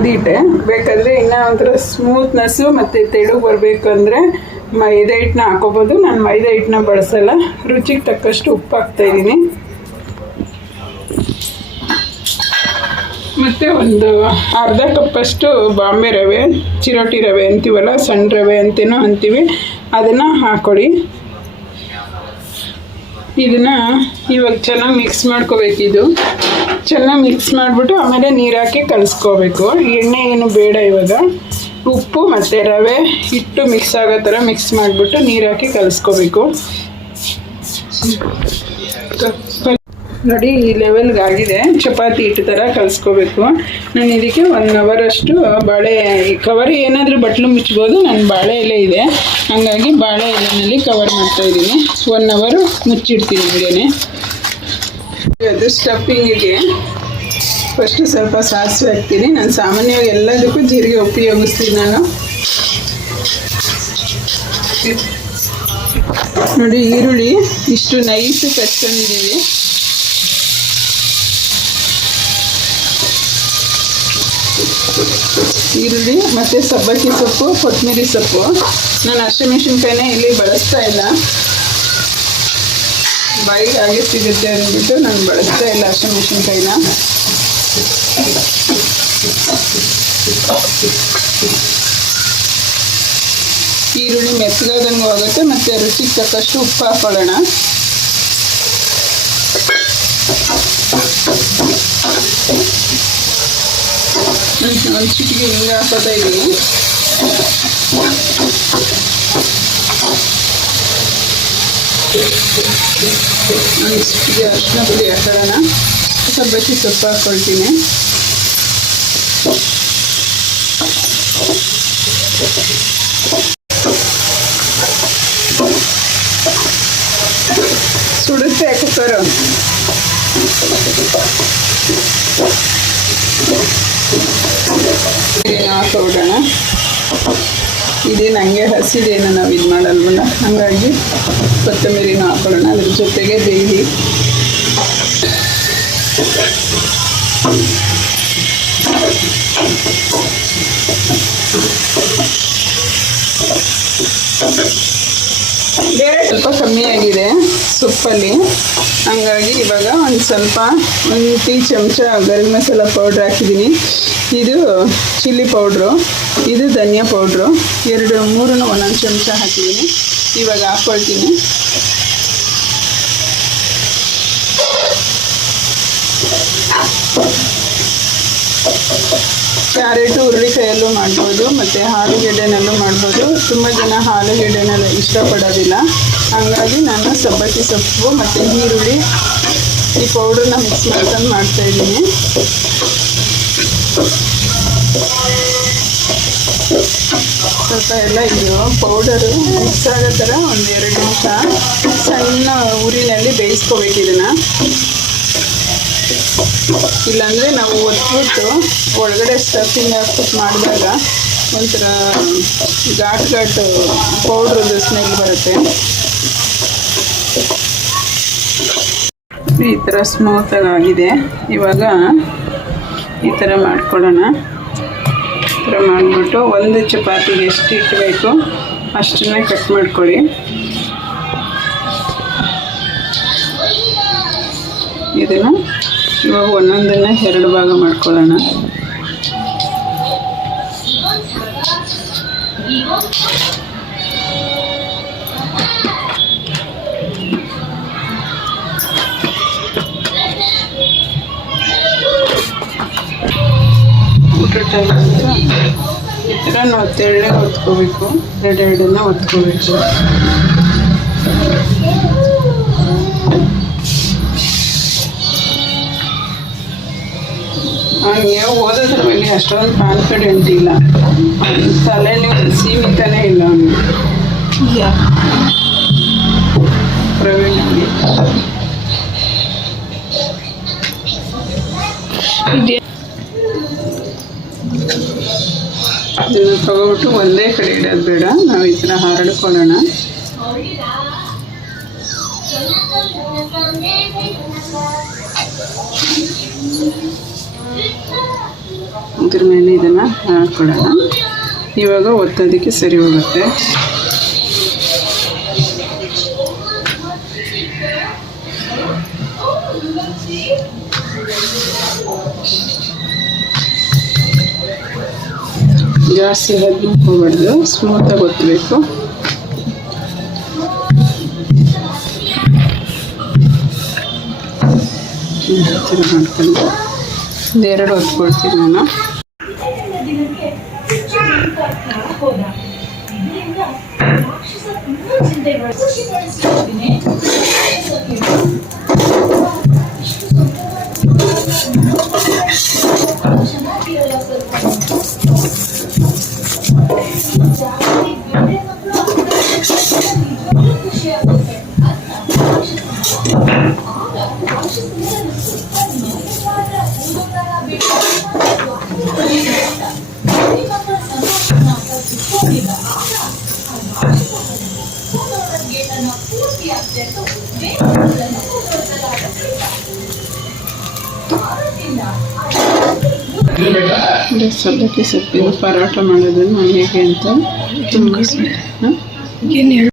ಗೋಧಿ ಹಿಟ್ಟೆ. ಬೇಕಾದರೆ ಇನ್ನೂ ಒಂಥರ ಸ್ಮೂತ್ನೆಸ್ಸು ಮತ್ತು ತೆಳು ಬರಬೇಕಂದ್ರೆ ಮೈದಾ ಹಿಟ್ಟನ್ನ ಹಾಕೋಬೋದು. ನಾನು ಮೈದಾ ಹಿಟ್ಟನ್ನ ಬಳಸಲ್ಲ. ರುಚಿಗೆ ತಕ್ಕಷ್ಟು ಉಪ್ಪು ಹಾಕ್ತಾಯಿದ್ದೀನಿ. ಮತ್ತು ಒಂದು ಅರ್ಧ ಕಪ್ಪಷ್ಟು ಬಾಂಬೆ ರವೆ, ಚಿರೋಟಿ ರವೆ ಅಂತೀವಲ್ಲ, ಸಣ್ಣ ರವೆ ಅಂತೇನೋ ಅಂತೀವಿ, ಅದನ್ನು ಹಾಕ್ಕೊಳ್ಳಿ. ಇದನ್ನು ಇವಾಗ ಚೆನ್ನಾಗಿ ಮಿಕ್ಸ್ ಮಾಡ್ಕೋಬೇಕಿದು. ಚೆನ್ನಾಗಿ ಮಿಕ್ಸ್ ಮಾಡಿಬಿಟ್ಟು ಆಮೇಲೆ ನೀರು ಹಾಕಿ ಕಲಿಸ್ಕೋಬೇಕು. ಎಣ್ಣೆ ಏನು ಬೇಡ. ಇವಾಗ ಉಪ್ಪು ಮತ್ತು ರವೆ ಹಿಟ್ಟು ಮಿಕ್ಸ್ ಆಗೋ ಥರ ಮಿಕ್ಸ್ ಮಾಡಿಬಿಟ್ಟು ನೀರು ಹಾಕಿ ಕಲಿಸ್ಕೋಬೇಕು. ನೋಡಿ ಈ ಲೆವೆಲ್ಗೆ ಆಗಿದೆ. ಚಪಾತಿ ಹಿಟ್ಟು ಥರ ಕಲಿಸ್ಕೋಬೇಕು. ನಾನು ಇದಕ್ಕೆ 1 ಅವರಷ್ಟು ಬಾಳೆ ಕವರ್ ಏನಾದರೂ ಬಟ್ಲು ಮುಚ್ಬೋದು. ನನ್ನ ಬಾಳೆ ಎಲೆ ಇದೆ, ಹಾಗಾಗಿ ಬಾಳೆ ಎಲೆಯಲ್ಲಿ ಕವರ್ ಮಾಡ್ತಾಯಿದ್ದೀನಿ. 1 ಅವರು ಮುಚ್ಚಿಡ್ತೀನಿ ಹಂಗೇ. ಅದು ಸ್ಟಫಿಂಗಿಗೆ ಫಸ್ಟು ಸ್ವಲ್ಪ ಸಾಸಿವೆ ಹಾಕ್ತೀನಿ. ನಾನು ಸಾಮಾನ್ಯವಾಗಿ ಎಲ್ಲದಕ್ಕೂ ಜೀರಿಗೆ ಉಪಯೋಗಿಸ್ತೀನಿ ನಾನು. ನೋಡಿ ಈರುಳ್ಳಿ ಇಷ್ಟು ನೈಸು ಕಚ್ಕೊಂಡಿದ್ದೀವಿ. ಈರುಳ್ಳಿ ಮತ್ತು ಸಬ್ಬಕ್ಕಿ ಸೊಪ್ಪು, ಕೊತ್ತಂಬರಿ ಸೊಪ್ಪು. ನಾನು ಹಸಿಮೆಣಸಿನ್ಕಾಯಿನೇ ಇಲ್ಲಿ ಬಳಸ್ತಾ ಇಲ್ಲ. ಬಾಯಿಗೆ ಹಾಗೆ ಸಿಗುತ್ತೆ ಅಂದ್ಬಿಟ್ಟು ನಾನು ಬಳಸ್ತಾ ಇಲ್ಲ ಹಸಿಮೆಣಸಿನ್ಕಾಯಿನ. ಈರುಳ್ಳಿ ಮೆತ್ತಗಾದಂಗೂ ಆಗುತ್ತೆ. ಮತ್ತು ರುಚಿಗೆ ತಕ್ಕಷ್ಟು ಉಪ್ಪು ಹಾಕೊಳ್ಳೋಣ. ಒಂದು ಚಿಟಿಕೆ ಹಿಂಗೆ ಹಾಕೋತಾ ಇದ್ದೀನಿ. ಒಂದು ಚಿಟಿಕೆ ಅರಿಶಿನ ಪುಡಿ ಹಾಕೋಣ. ಸಬ್ಬಕ್ಕಿ ಸೊಪ್ಪು ಹಾಕ್ಕೊಳ್ತೀನಿ. ಸುಡುತ್ತೆ ಕುಕ್ಕರು. ಹಾಕೋಬಿಡೋಣ. ಇದೇನು ಹಂಗೆ ಹಸಿದೇನು ನಾವು ಇದು ಮಾಡಲ್ವಲ್ಲ, ಹಾಗಾಗಿ ಕೊತ್ತಂಬರಿನೂ ಹಾಕೊಳ್ಳೋಣ. ಅದ್ರ ಜೊತೆಗೆ ಬೇಯಿ ಬೇರೆ ಸ್ವಲ್ಪ ಕಮ್ಮಿಯಾಗಿದೆ ಸೊಪ್ಪಲ್ಲಿ, ಹಾಗಾಗಿ ಇವಾಗ ಒಂದು ಟೀ ಚಮಚ ಗರಂ ಮಸಾಲ ಪೌಡ್ರ್ ಹಾಕಿದ್ದೀನಿ. ಇದು ಚಿಲ್ಲಿ ಪೌಡ್ರು, ಇದು ಧನಿಯಾ ಪೌಡ್ರು, 2-3 ಒಂದೊಂದು ಚಮಚ ಹಾಕಿದ್ದೀನಿ. ಇವಾಗ ಹಾಕ್ಕೊಳ್ತೀನಿ. ಕ್ಯಾರೆಟು ಹುರುಳಿಕಾಯಲ್ಲೂ ಮಾಡ್ಬೋದು ಮತ್ತು ಆಲೂಗೆಡ್ಡೆನಲ್ಲೂ ಮಾಡ್ಬೋದು. ತುಂಬ ಜನ ಆಲೂಗೆಡ್ಡೆನೆಲ್ಲ ಇಷ್ಟಪಡೋದಿಲ್ಲ, ಹಾಗಾಗಿ ನಾನು ಸಬ್ಬಕ್ಕಿ ಸೊಪ್ಪು ಮತ್ತು ಈರುಳ್ಳಿ ಈ ಪೌಡ್ರನ್ನ ಮಿಕ್ಸ್ ಮಾಡ್ಕೊಂಡು ಮಾಡ್ತಾಯಿದ್ದೀನಿ. ಸ್ವಲ್ಪ ಎಲ್ಲ ಇದು ಪೌಡರು ಮಿಕ್ಸ್ ಆಗೋ ಥರ 1-2 ನಿಮಿಷ ಸಣ್ಣ ಉರಿನಲ್ಲಿ ಬೇಯಿಸ್ಕೋಬೇಕು ಇದನ್ನು. ಇಲ್ಲಾಂದರೆ ನಾವು ಒತ್ಬಿಟ್ಟು ಒಳಗಡೆ ಸ್ಟಫಿಂಗ್ ಹಾಕ್ಬಿಟ್ಟು ಮಾಡಿದಾಗ ಒಂಥರ ಘಾಟು ಪೌಡ್ರದ್ದು ಸ್ಮೆಲ್ ಬರುತ್ತೆ. ಈ ಥರ ಸ್ಮೂತಾಗಿ ಆಗಿದೆ. ಇವಾಗ ಈ ಥರ ಮಾಡ್ಕೊಳ್ಳೋಣ. ಈ ಥರ ಮಾಡಿಬಿಟ್ಟು ಒಂದು ಚಪಾತಿಗೆ ಎಷ್ಟು ಇಟ್ಟಬೇಕು ಅಷ್ಟನ್ನೇ ಕಟ್ ಮಾಡ್ಕೊಳ್ಳಿ. ಇದನ್ನು ಇವಾಗ ಒಂದೊಂದನ್ನು 2 ಭಾಗ ಮಾಡ್ಕೊಳ್ಳೋಣ. ಈ ಥರ ನಾವು ತೆಳ್ಳಗೆ ಒತ್ಕೋಬೇಕು, 2-2 ಒತ್ಕೋಬೇಕು. ನನಗೆ ಓದೋದ್ರ ಬಗ್ಗೆ ಅಷ್ಟೊಂದು ಕಾನ್ಫಿಡೆಂಟ್ ಇಲ್ಲ, ತಲೆಯಲ್ಲಿ ಒಂದು ಸೀಮಿತನೇ ಇಲ್ಲ ಅವನಿಗೆ. ಪ್ರವೀಣ್ ಇದನ್ನು ತಗೊಬಿಟ್ಟು ಒಂದೇ ಕಡೆ ಇಡೋದು ಬೇಡ, ನಾವು ಈ ಥರ ಹರಡ್ಕೊಳ್ಳೋಣ. ಇದ್ರ ಮೇಲೆ ಇದನ್ನು ಹಾಕ್ಕೊಳ್ಳೋಣ. ಇವಾಗ ಒತ್ತೋದಕ್ಕೆ ಸರಿ ಹೋಗುತ್ತೆ. ಜಾಸ್ತಿ ಹೋಗ್ಬಾರ್ದು, ಸ್ಮೂತಾಗಿ ಒತ್ತಬೇಕು. ಮಾಡ್ಕೊಂಡು ಒಂದೆರಡು ಹೊತ್ಕೊಳ್ತೀನಿ ನಾನು. ಸಬ್ಬಕ್ಕಿ ಸೊಪ್ಪಿನ ಪರೋಟ ಮಾಡೋದು ನಾನು ಹೇಗೆ ಅಂತ ತುಂಬ ಏನು ಹೇಳು.